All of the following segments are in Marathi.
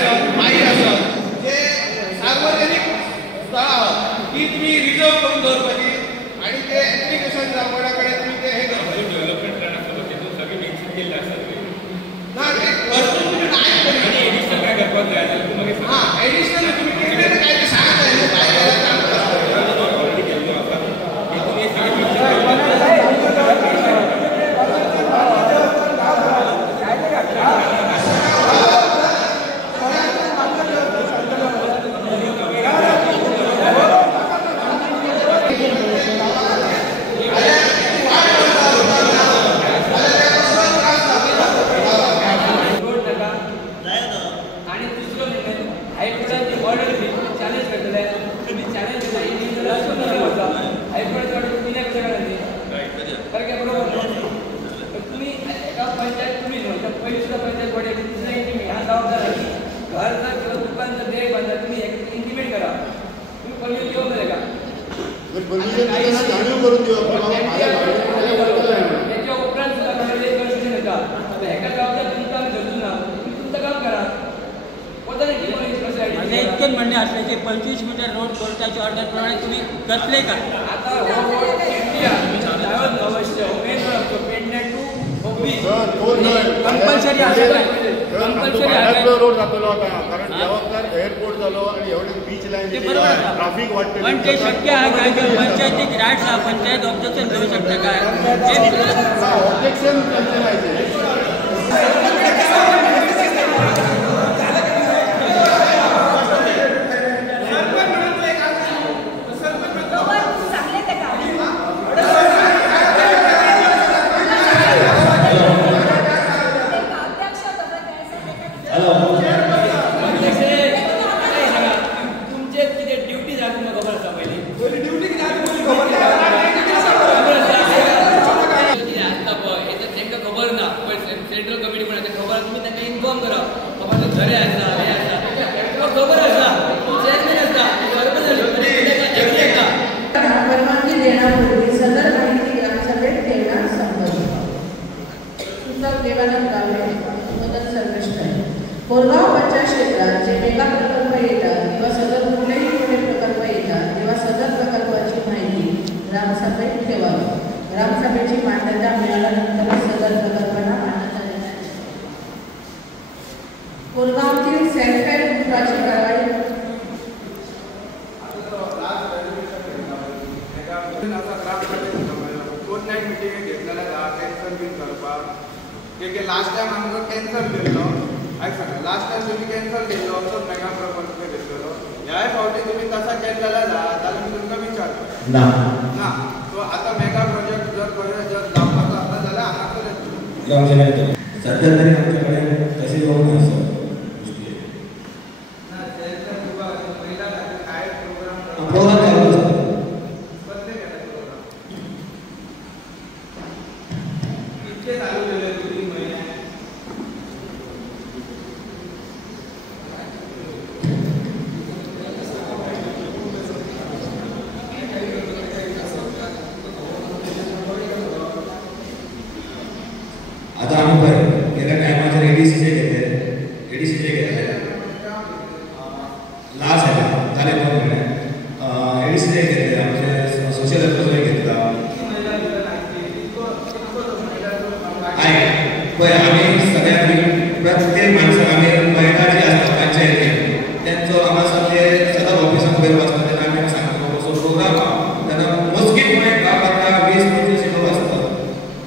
असत माई असत जे सार्वजनिक स्थळां ती तुम्ही रिजर्व करून दवरपाची आणि ते एप्लिकेशन कोणा कडेन तुम्ही ते हे करपाचे डेव्हलपमेंट प्लॅन आसा तो तेतून सगळे मेन्शन केल्ले आसतात ना ते करतो तुम्ही नाही करी आणि एडिशनल काय करपाक जाय जाल्यार तूं मागीर हां एडिशनल तुम्ही कितें काय ते सांगता न्हू काय केलं काम करता ऑलरेडी केल्लो आसा तेतून हे सगळे मेन्शन इतकेच म्हणणे असले की 25 मीटर रोड कोर्टाच्या ऑर्डर प्रमाणे तुम्ही करतले का आता हो रोड इंडिया अवश्य main Pedne to office compulsory compulsory road जातलो आता कारण जबाबदार एअरपोर्ट झालो आणि एवढे बीच लाईन ट्रॅफिक वाटते पण ते शक्य आहे काय की पंचायतीक राईट्स हा पंचायत ऑब्जेक्शन देऊ शकते काय ऑब्जेक्शन त्यांचे कोरगाव पंचायत क्षेत्रात जे मेगा प्रकल्प येतात किंवा सदर कुठलेही मोठे प्रकल्प येतात तेव्हा सदर प्रकल्पाची माहिती ग्रामसभेत ठेवावी. ग्रामसभेची मान्यता मिळाल्यानंतर सदर प्रकल्पाला मान्यता देण्यात येते. कोरगावतील सेल्फ हेल्प ग्रुपाची कारवाई लास्ट टाइम आमकां कॅन्सल केल्लो लास्ट टाइम तुम्ही कॅन्सल केल्लो असो मेगा प्रकल्प घेतलेलो ह्या फावटी तुम्ही तसा केलेला जाल्यार मी तुमकां विचारतो ना सो आतां मेगा प्रोजेक्ट जर जावपाचो आसता जाल्यार हांगासर सध्या तरी आमच्याकडे तसे येऊन असं आता आम्ही गेल्या टायमाच्या एडीसीचे घेतले लास्ट आहे झाले 2 महिने एडीसीचे घेतले आमचे सोशल वर्कर घेतला आहे पण आम्ही सगळ्यांनी प्रत्येक माणसं आम्ही महिला जी असतात पंचायती त्यांचं आम्हाला सगळे सदर ऑफिसामध्ये बसतात त्यांना आम्ही सांगतो सो प्रोग्राम त्यांना मोजकीपणे 15-20 शिकवत असतात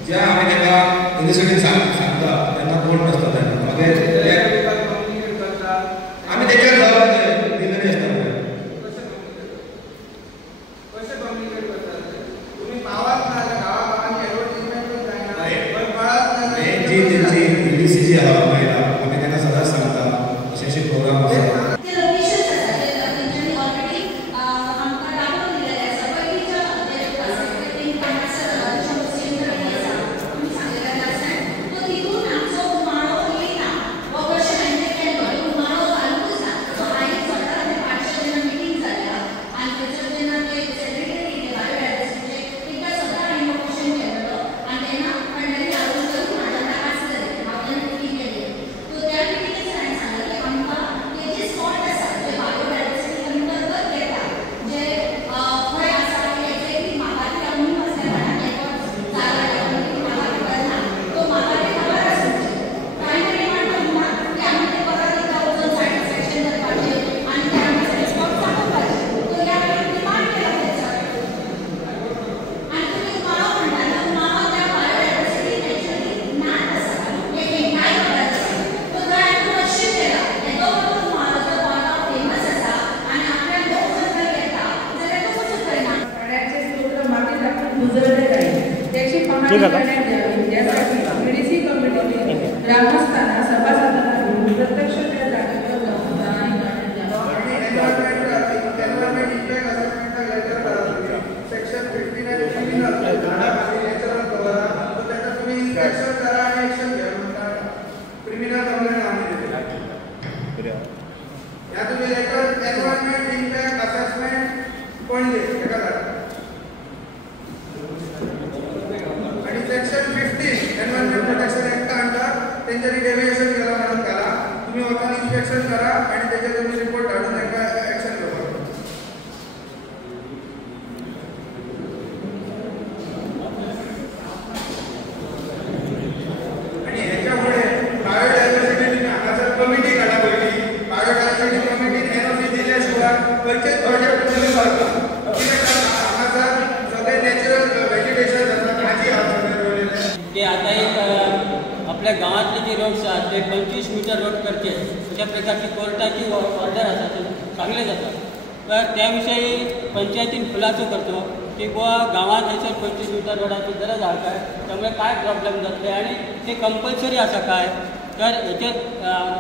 ज्या आम्ही त्यांना इनिशिएटिव्ह सांगता त्यांना कोण नसतं त्यांना आम्ही त्याच्यावर जबाबदारी दिलेली असतात जी त्यांची उजळले जाईल त्याची पाहणी करण्यात यावी यासाठी बीडीसी कमिटीने ग्रामस्थांना सभासदांना घेऊन प्रत्यक्ष त्या जागेवर जाऊन पाहणी करण्यात यावी. एन्व्हायरमेंट इम्पॅक्ट असेसमेंटचा लेटर करा सेक्शन 59 क्रिमिनल नॅचरल कव्हर तर त्याचा तुम्ही इन्स्पेक्शन करा आणि ऍक्शन घ्या म्हणतात क्रिमिनल कंप्लेंट आम्ही देतो या तुम्ही लेटर एन्व्हायरमेंट इम्पॅक्ट असेसमेंट पणजे एका आणि section 50 environment protection act under त्यांच्यानी डेव्हिएशन केला म्हणून करा तुम्ही वचन इन्स्पेक्शन करा आणि त्याचे तुम्ही रिपोर्ट काढून एका ऍक्शन घेऊ आणि ह्याच्यामुळे बायोडायव्हर्सिटी तुम्ही हांगासर कमिटी काढा पडली बायोडायव्हर्सिटी कमिटीन एनओसी दिल्याशिवाय खंयचेच प्रोजेक्ट तुम्ही करता कित्याक हांगासर सगळे नॅचरल व्हेजिटेशन जाता भाजी आसा ते आता एक आपल्या गावातले जे रोड्स आहेत ते 25 मीटर रोड करते अशा प्रकारची कोर्टाची ऑर्डर असा ते सांगले जातात तर त्याविषयी पंचायतीन खुलासो करतो की बुवा गावात अशा 25 मीटर रोडाची गरज आहे काय त्यामुळे काय प्रॉब्लेम जातले आणि ते कंपल्सरी असा काय तर याच्यात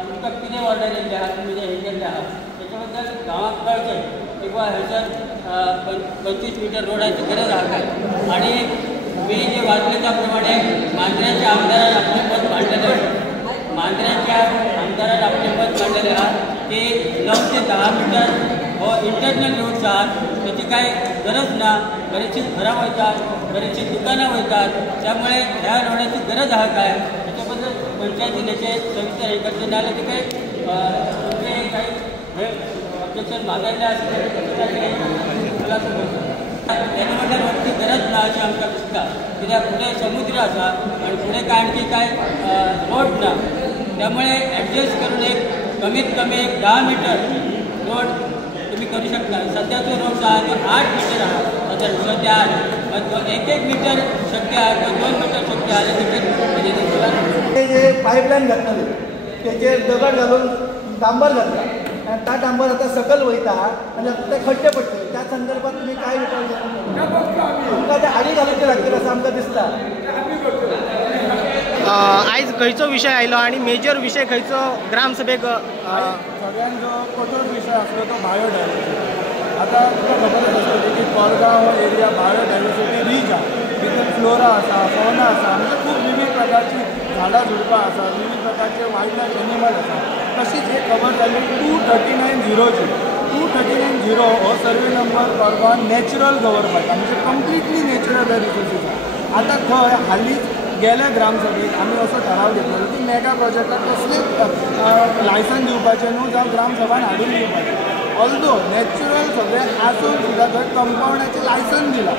तुमकां कितें ऑर्डर येयल्ले आहात तुम्ही जे हे केल्ले आहात त्याच्याबद्दल गावात कळचे की बुवा ह्याच्यात 25 मीटर रोडाची गरज आहे काय आणि मी जे वाचले त्याप्रमाणे मांजऱ्याच्या आमदारात आपले मत मांडलेले मांजऱ्याच्या आमदारात आपले मत मांडलेले आहात ते 9 ते 10 मीटर हो इंटरनल रोड्स आहात त्याची काही गरज ना बरीचशी घरां वयतात बरीचशी दुकानं वयतात त्यामुळे ह्या रोडाची गरज आहे काय त्याच्याबद्दल पंचायतीने याचे सविस्तर हे करते नाल्यार ते काही ऑब्जेक्शन मागायला असेल खुलासो करतो त्याच्यामध्ये रोडची गरज ना अशी आमकां दिसता कित्याक पुढे समुद्र आसा आणि पुढे काय आणखी काय रोड ना त्यामुळे ॲडजस्ट करून एक कमीत कमी एक 10 मीटर रोड तुम्ही करू शकता सध्याचो रोड आहा तो 8 मीटर आहा साधारण सध्या 1 मीटर शक्य आहे 2 मीटर शक्य आहे ते जे पाईपलाईन घातले तेचेर दगड घालून डांबर घातला आणि त्या डांबर आता सकल वयता आणि ते खड्डे पडटले त्या संदर्भात तुम्ही काय विचार करता तुमकां ते आडी घालूचे लागतील असं आमकां दिसता आयज खंयचो विशय आयलो आणि मेजर विशय खंयचो ग्रामसभेक सगळ्यांचो कठोर विशय आसलो तो बायोडायवर्सिटी आता तुका खबरच आसतली की कोरगांव हो एरिया बायोडायवर्सिटी रीच आहे भितर फ्लोरा आसा फॉना आसा म्हणजे खूप विविध प्रकारची झाडां झुडपां आसा विविध प्रकारचे वायल्ड लायफ एनिमल आसा तशीच एक खबर जाली 2390ची 2390 हो survey number Korgaon natural government म्हणजे कंप्लिटली नॅचरल रिसोर्सीस आसा आता थंय हालींच गेल्या ग्रामसभेक आमी असो ठराव घेतलो की मेगा प्रोजेक्टाक कसलेच लायसन दिवपाचें न्हू जावं ग्रामसभान हाडून दिवपाचें ऑल्दो नॅचरल सगळें आसून सुद्दां थंय कंपाउंडाचें लायसन दिलां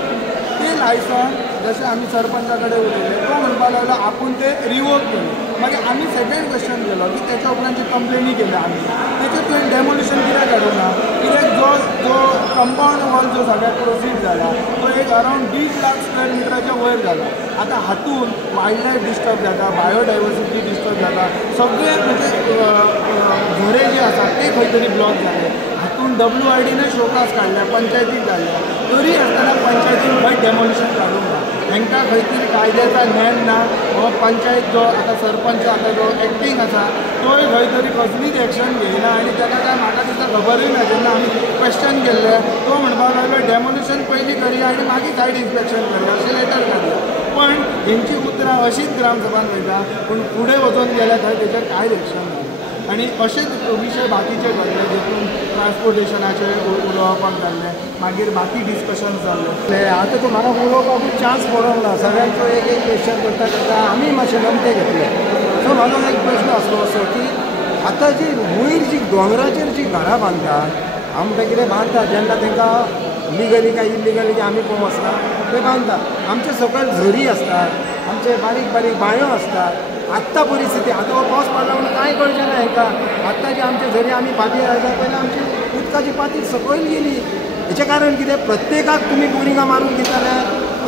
ते लायसन जशें आमी सरपंचा कडेन उलयले तो म्हणपाक लागलो आपूण ते रिवोक केलें मागीर आमी सेकंड क्वेश्चन केलो की त्याच्या उपरांत जी कंप्लेनी केल्या आमी त्याचें तुवें डेमोलिशन कित्याक हाडूना कित्याक जो कंपाउंड वॉल जो सगळ्याक प्रोसीड जाला तो एक अरावंड 1.5 लाख स्क्वेअर मिटराच्या वयर जाला आता हातून वायल्ड लायफ डिस्टर्ब जाता बायोडायवर्सिटी डिस्टर्ब जाता सगळे म्हणजे झरे जे आसा ते खंय तरी ब्लॉक जाले हातून WRDने शोकास काडल्या पंचायतीक धाडल्या तरी आसतना पंचायतीन खंय डेमोलिशन काडूंक ना हांकां खंय तरी कायद्याचा ज्ञान ना हो पंचायत जो आतां सरपंच आतां जो एक्टींग आसा तोय खंय तरी कसलीच एक्शन घेयना आनी ताका काय म्हाका दिसता खबरूय ना जेन्ना आमी क्वेश्चन केल्ले तो म्हणपाक लागलो डेमोलिशन पयलीं करया आनी मागीर सायड इन्स्पेक्शन करया अशें लेटर काडलें पण हेंची उतरां अशीच ग्रामसभान वयता पूण फुडें वचून गेल्या थंय तेजेर कांयच एक्शन ना आनी अशेच विशय बाकीचे घडले जेतून ट्रान्सपोर्टेशनाचे उलोवपाक जाल्ले मागीर बाकी डिस्कशन जाल्ले आतां तो म्हाका उलोवपाकूच चान्स पडोंक ना सगळ्यांचो एक क्वेश्चन करता करता आमी मातशे नमते घेतले सो म्हाजो एक प्रश्न आसलो असो की आतां जी वयर जी दोंगराचेर जी घरां बांदतात आमकां कितें बांदतात जेन्ना तांकां लिगली काय इलिगली आमी पळोवंक वचना ते बांदतात आमचे सकयल झरी आसतात आमचे बारीक बारीक बांयो आसतात आत्ता परिस्थिती आता पावस पडला म्हणून कांय कळचें ना हांकां आत्ता जे आमचे झरी आमी फाटीं लायता पयलीं आमची उदकाची पाती सकयल गेली हेचें कारण कितें प्रत्येकाक तुमी बोरिंगां मारून दिताले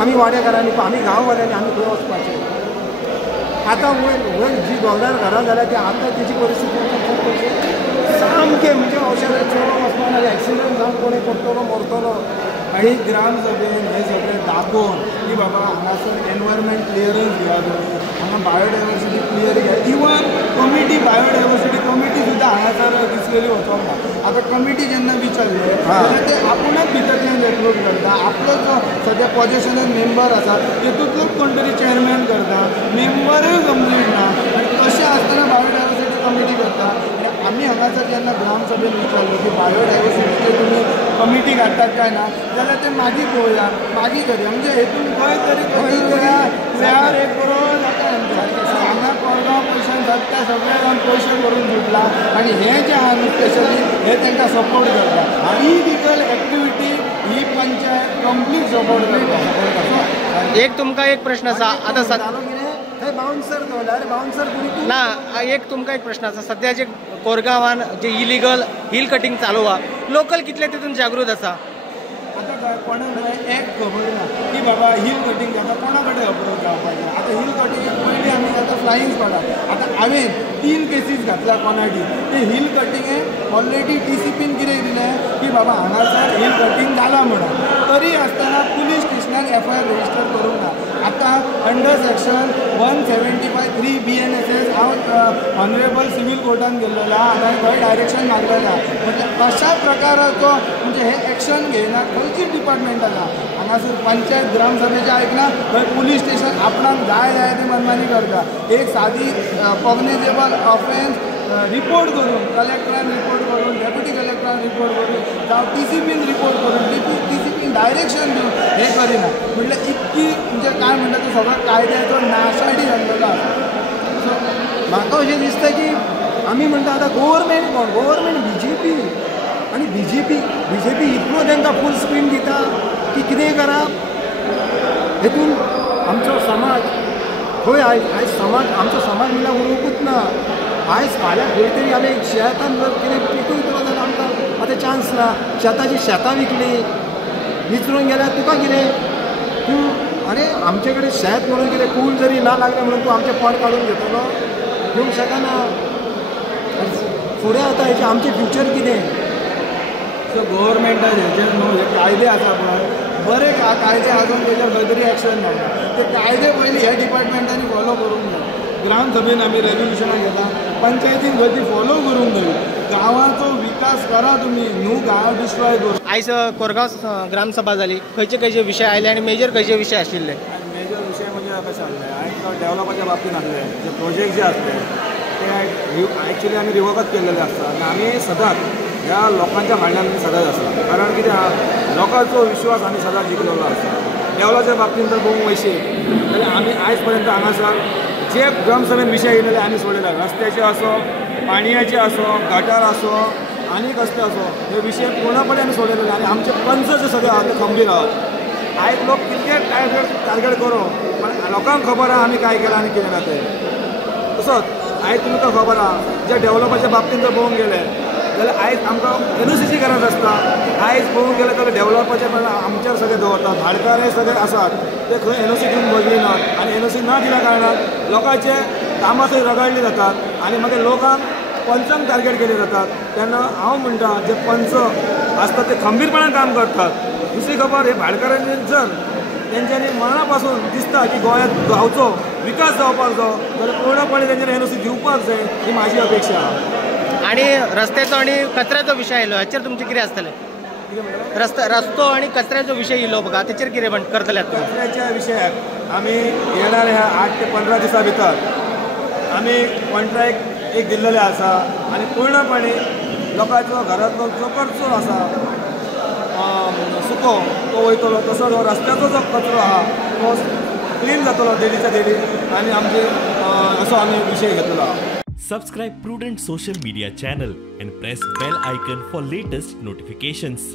आमी वाडेकारांनी आमी गांववाल्यांनी आमी खंय वचपाचें आतां वयर जी दोंगरार घरां जाल्या ती आतां तेजी परिस्थिती सामकें म्हणजे औषधां चलोवंक वचपाना एक्सिडेंट जावन कोणी पडटलो मरतलो आनी ग्रामसभेन हें सगळें दाखोवन की बाबा हांगासर एनवायरमेंट क्लियरन्स घेयात, हांगा बायोडायवर्सिटी क्लियर घ्या. इवन कमिटी बायोडायवर्सिटी कमिटी सुद्दां हांगासर दिसलेली वचोंक ना. आतां कमिटी जेन्ना विचारले जाल्यार ते आपुणूच भितरल्यान रिक्रूट करता. आपलो जो सद्या पोजिशनान मेंबर आसा तेतूंतलोच कोण तरी चेअरमॅन करता, मेंबरूय कंप्लीट ना. तशें आसतना बायोडायवर्सिटी कमिटी करता. आमी हांगासर जेन्ना ग्रामसभेन विचारलो की बायोडायवर्सिटीचे तुमी कमिटी घालतात काय ना, जाल्यार ते मागीर पळोवया, मागीर करया. म्हणजे हेतून खंय तरी वेळार एक बरोबर जाता. हांगा कोरगांव पयशान जाता सगळे जाण पयशे करून सुटला आनी हे जे आहा न्हू स्पेशली हे तांकां सपोर्ट करता. ही लिगल एक्टिविटी ही पंचायत कंप्लीट सपोर्ट करता. एक तुमकां एक प्रश्न आसा. आतां बाउन्सर दवरल्यार बाउन्सर करून ना, एक तुमकां एक प्रश्न आसा. सध्या जे कोरगांवान जे इलिगल हिल कटिंग चालू आहा, लोकल कितले तितून जागृत आसा? आतां काय कोणाक एक खबर ना की बाबा हिल कटींग जाता कोणा कडेन अप्रोच जावपाचें. आतां हिल कटींग पयलीं आमी आतां फ्लायींग स्पॉटार आतां हांवें 3 केसीस घातला कोणाटी. ते हिल कटिंगें ऑलरेडी DCPन कितें दिलें की बाबा हांगासर हिल कटींग जाला म्हणून. तरी आसतना पुलीस स्टेशनान FIR रजिस्टर करूंक ना. आतां अंडर सेक्शन 175(3) BNSS हांव ऑनरेबल सिवील कोर्टान गेल्लो आहा. आतां खंय डायरेक्शन मागलेलें आहा. म्हणजे अशा प्रकाराचो म्हणजे हे एक्शन घेयना खंयचीच डिपार्टमेंट आसा. हांगासर पंचायत ग्रामसभेचें आयकना, थंय पुलीस स्टेशन आपणाक जाय जाय ते मनमानी करता. एक सादी कॉग्निजेबल ऑफेन्स रिपोर्ट करून कलेक्टरान रिपोर्ट करून डेप्युटी कलेक्टरान रिपोर्ट करून जावं TCPन रिपोर्ट करून TCPन डायरेक्शन दिवन हे करिना. म्हटल्यार इतकी म्हणजे काय म्हणटा तो सगळो कायद्याचो नाशाडी जाल्लो आसा. म्हाका अशें दिसता की आमी म्हणटा आतां गव्हर्मेंट कोण, गव्हर्मेंट BJP आनी BJP इतलो तांकां फूल स्पीड दिता की कितेंय करप. हेतून आमचो समाज खंय आयज समाज आमचो समाज म्हणल्यार उरोवंकूच ना. आयज फाल्यां खंय तरी आमी शेतान जर कितें पिकूय केलो जाल्यार आमकां आतां चान्स ना. शेतां विकली विचरून गेल्यार तुका कितें तूं आरे आमचे कडेन शेत म्हणून कितें कूल जरी ना लागलें म्हणून तूं आमचें पोट काडून घेतलो घेवंक शकना. फुडें आतां हेचें आमचें फ्युचर कितें. सो गव्हर्मेंटाचे जे न्हू हे कायदे आसा पळय बरे कायदे आसून तेजेर खंय तरी एक्शन मेळटा. ते कायदे पयलीं ह्या डिपार्टमेंटांनी फॉलो करूंक जाय. ग्रामसभेन आमी रेजोल्युशनां घेता, पंचायतीन खंय ती फॉलो करूंक जाय. गांवाचो विकास करा तुमी, न्हू गांव डिस्ट्रॉय करूं. आयज कोरगांव ग्रामसभा जाली. खंयचे खंयचे विशय आयले आनी मेजर खंयचे विशय आशिल्ले? मेजर विशय म्हणजे कशें आसले आयज डेवलपाच्या बाबतींत आसले जे प्रोजेक्ट जे आसले ते एक्चुली आमी रिवोकच केल्लेले आसता. आनी आमी सदांच ह्या लोकांच्या फाटल्यान सदांच आसता. कारण कितें आहा लोकांचो विश्वास आमी सदांच जिखलेलो आसता. डेवलपाच्या बाबतींत जर पळोवंक वयशीत जाल्यार आमी आयज पर्यंत हांगासर जे ग्रामसभेन विशय येयलेले आमी सोडलेले. रस्त्याचे आसो, पाणयाचे आसो, गटार आसो आनी कसले आसो हे विशय पूर्णपणे आमी सोडलेले. आनी आमचे पंच जे सगळे आहा ते खंबीर आहात. आयज लोक कितके टार्गेट करो पण लोकांक खबर आहा आमी काय केलां आनी कितें ना तें. तसोच आयज तुमकां खबर आहा जे डेवलपाच्या बाबतींत जर पळोवंक गेले जाल्यार आयज आमकां NOCची गरज आसता. आयज पळोवंक गेले जाल्यार डेवलपाचे आमचेर सगळे दवरतात. भाडकार सगळे आसात ते खंय NOC दिवन बदली नात आनी NOC ना दिल्या कारणान लोकांचे कामां थंय रगडली जातात आनी मागीर लोकांक पंचांक टार्गेट केले जातात. तेन्ना हांव म्हणटा जे पंच आसता ते खंबीरपणान काम करतात. दुसरी खबर हे भाडकारांनी जर तेंच्यांनी मना पासून दिसता की गोंयांत गांवचो विकास जावपाक जाय जाल्यार पूर्णपणे तेंच्यांनी NOC दिवपाक जाय ही म्हाजी अपेक्षा आहा. आणि रस्त्याचो आणि कचऱ्याचो विशय आयलो हाचेर तुमचें कितें आसतलें? रस्तो आणि कचऱ्याचो विशय येयलो बघा तेचेर कितें करतले? कचऱ्याच्या विशयाक आमी येणाऱ्या ह्या 8 ते 15 दिसां भितर आमी कॉन्ट्रॅक्ट एक दिल्लेले आसा आनी पूर्णपणे लोकांचो घरांतलो जो कचरो आसा सुको तो वयतलो. तसोच हो रस्त्याचो जो कचरो आहा तो क्लीन जातलो डेलीच्या डेली आनी आमचे असो आमी विशय घेतलो आहा. Subscribe Prudent social media channel and press bell icon for latest notifications.